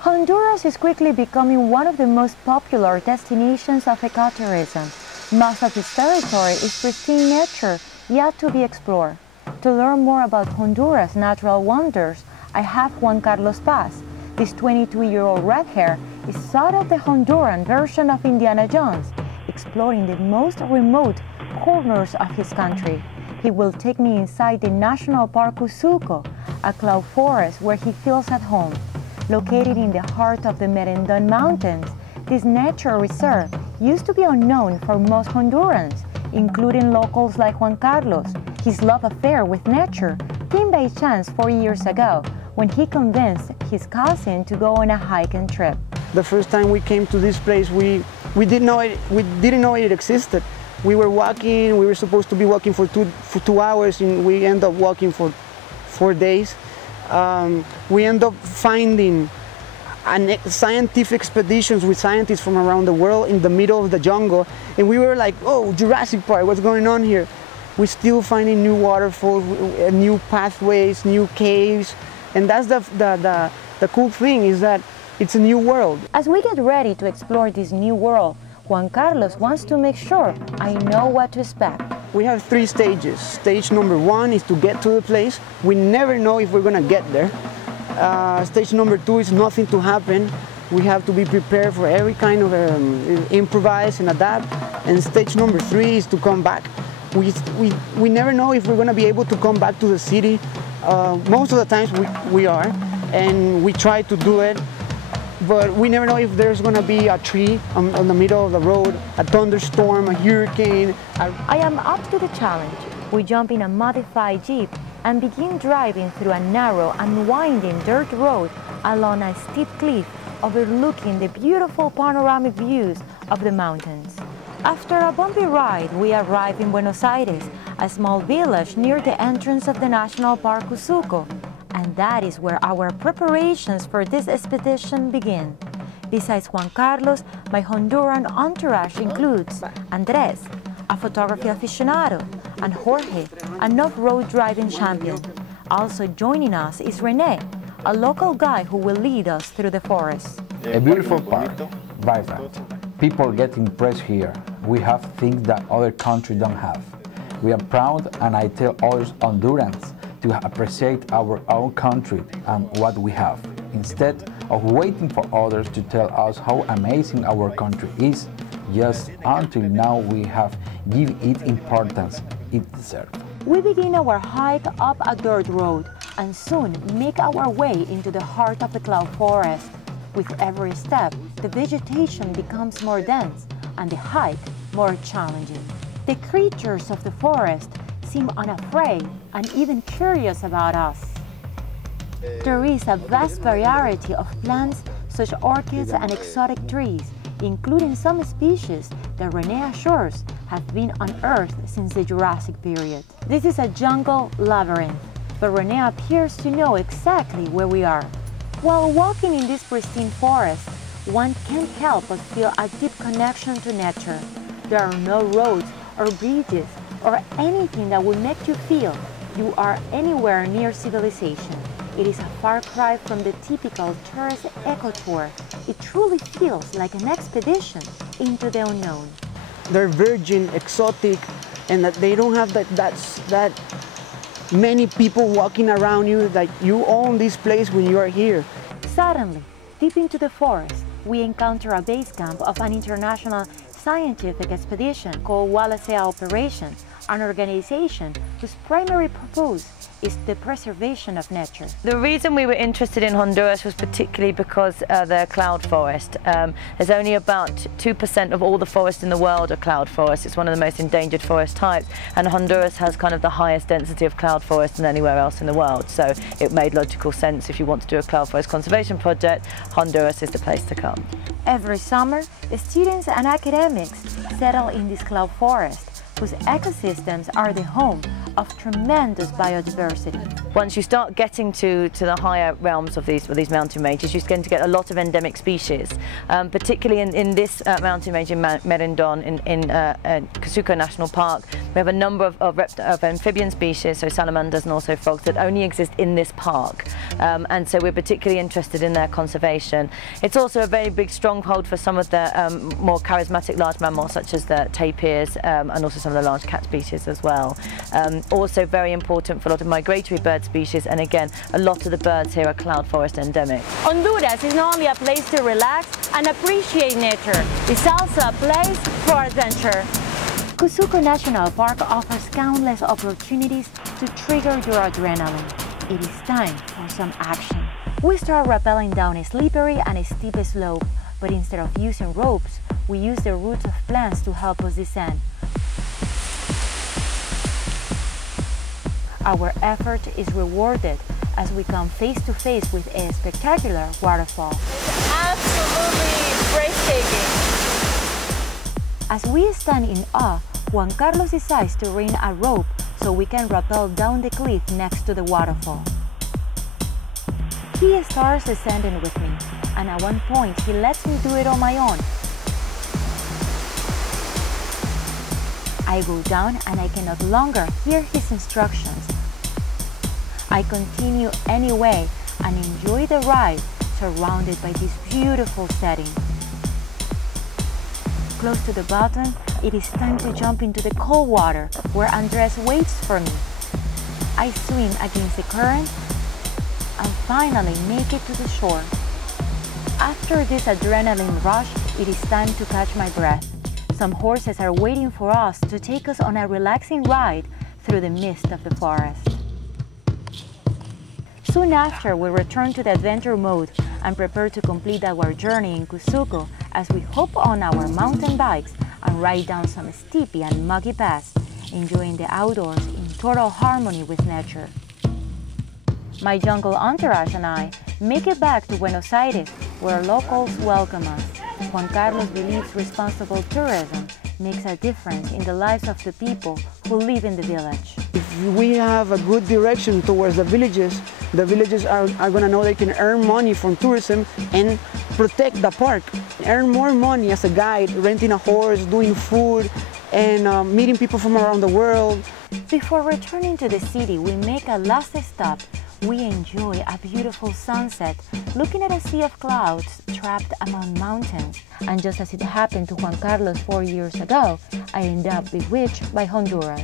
Honduras is quickly becoming one of the most popular destinations of ecotourism. Most of its territory is pristine nature yet to be explored. To learn more about Honduras' natural wonders, I have Juan Carlos Paz. This 22-year-old red-hair is sort of the Honduran version of Indiana Jones, exploring the most remote corners of his country. He will take me inside the National Park CUSUCO, a cloud forest where he feels at home. Located in the heart of the Merendon Mountains, this nature reserve used to be unknown for most Hondurans, including locals like Juan Carlos. His love affair with nature came by chance 4 years ago when he convinced his cousin to go on a hiking trip. The first time we came to this place, we didn't know it existed. We were walking, we were supposed to be walking for two hours, and we ended up walking for 4 days. We end up finding scientific expeditions with scientists from around the world in the middle of the jungle, and we were like, oh, Jurassic Park, what's going on here? We're still finding new waterfalls, new pathways, new caves, and that's the cool thing, is that it's a new world. As we get ready to explore this new world, Juan Carlos wants to make sure I know what to expect. We have 3 stages. Stage number 1 is to get to the place. We never know if we're going to get there. Stage number 2 is nothing to happen. We have to be prepared for every kind of improvise and adapt. And stage number 3 is to come back. We never know if we're going to be able to come back to the city. Most of the times we are, and we try to do it. But we never know if there's going to be a tree on the middle of the road, a thunderstorm, a hurricane. I am up to the challenge. We jump in a modified Jeep and begin driving through a narrow and winding dirt road along a steep cliff overlooking the beautiful panoramic views of the mountains. After a bumpy ride, we arrive in Buenos Aires, a small village near the entrance of the National Park CUSUCO. And that is where our preparations for this expedition begin. Besides Juan Carlos, my Honduran entourage includes Andres, a photography aficionado, and Jorge, an off-road driving champion. Also joining us is René, a local guide who will lead us through the forest. A beautiful park, vibrant. People get impressed here. We have things that other countries don't have. We are proud, and I tell other Hondurans to appreciate our own country and what we have, instead of waiting for others to tell us how amazing our country is. Just until now we have given it importance it deserves. We begin our hike up a dirt road and soon make our way into the heart of the cloud forest. With every step, the vegetation becomes more dense and the hike more challenging. The creatures of the forest seem unafraid and even curious about us. There is a vast variety of plants, such as orchids and exotic trees, including some species that René assures have been unearthed since the Jurassic period. This is a jungle labyrinth, but René appears to know exactly where we are. While walking in this pristine forest, one can't help but feel a deep connection to nature. There are no roads or bridges or anything that will make you feel you are anywhere near civilization. It is a far cry from the typical tourist eco-tour. It truly feels like an expedition into the unknown. They're virgin, exotic, and that they don't have that many people walking around you, that you own this place when you are here. Suddenly, deep into the forest, we encounter a base camp of an international scientific expedition called Wallacea Operations, an organization whose primary purpose is the preservation of nature. The reason we were interested in Honduras was particularly because the cloud forest. There's only about 2% of all the forests in the world are cloud forests. It's one of the most endangered forest types, and Honduras has kind of the highest density of cloud forest than anywhere else in the world. So it made logical sense. If you want to do a cloud forest conservation project, Honduras is the place to come. Every summer, students and academics settle in this cloud forest, whose ecosystems are the home of tremendous biodiversity. Once you start getting to the higher realms of these mountain ranges, you're going to get a lot of endemic species, particularly in this mountain range in Merindon, in CUSUCO National Park. We have a number of amphibian species, so salamanders and also frogs, that only exist in this park, and so we're particularly interested in their conservation. It's also a very big stronghold for some of the more charismatic large mammals, such as the tapirs, and also some of the large cat species as well. Also very important for a lot of migratory bird species, and again, a lot of the birds here are cloud forest endemic. Honduras is not only a place to relax and appreciate nature, it's also a place for adventure. CUSUCO National Park offers countless opportunities to trigger your adrenaline. It is time for some action. We start rappelling down a slippery and a steep slope, but instead of using ropes, we use the roots of plants to help us descend. Our effort is rewarded as we come face to face with a spectacular waterfall. It's absolutely breathtaking. As we stand in awe, Juan Carlos decides to ring a rope so we can rappel down the cliff next to the waterfall. He starts descending with me, and at one point he lets me do it on my own. I go down and I can no longer hear his instructions. I continue anyway and enjoy the ride surrounded by this beautiful setting. Close to the bottom, it is time to jump into the cold water where Andres waits for me. I swim against the current and finally make it to the shore. After this adrenaline rush, it is time to catch my breath. Some horses are waiting for us to take us on a relaxing ride through the mist of the forest. Soon after, we return to the adventure mode and prepare to complete our journey in CUSUCO as we hop on our mountain bikes and ride down some steep and muggy paths, enjoying the outdoors in total harmony with nature. My jungle entourage and I make it back to Buenos Aires, where locals welcome us. Juan Carlos believes responsible tourism makes a difference in the lives of the people who live in the village. If we have a good direction towards the villages are going to know they can earn money from tourism and protect the park. Earn more money as a guide, renting a horse, doing food, and meeting people from around the world. Before returning to the city, we make a last stop. We enjoy a beautiful sunset, looking at a sea of clouds trapped among mountains. And just as it happened to Juan Carlos 4 years ago, I end up bewitched by Honduras.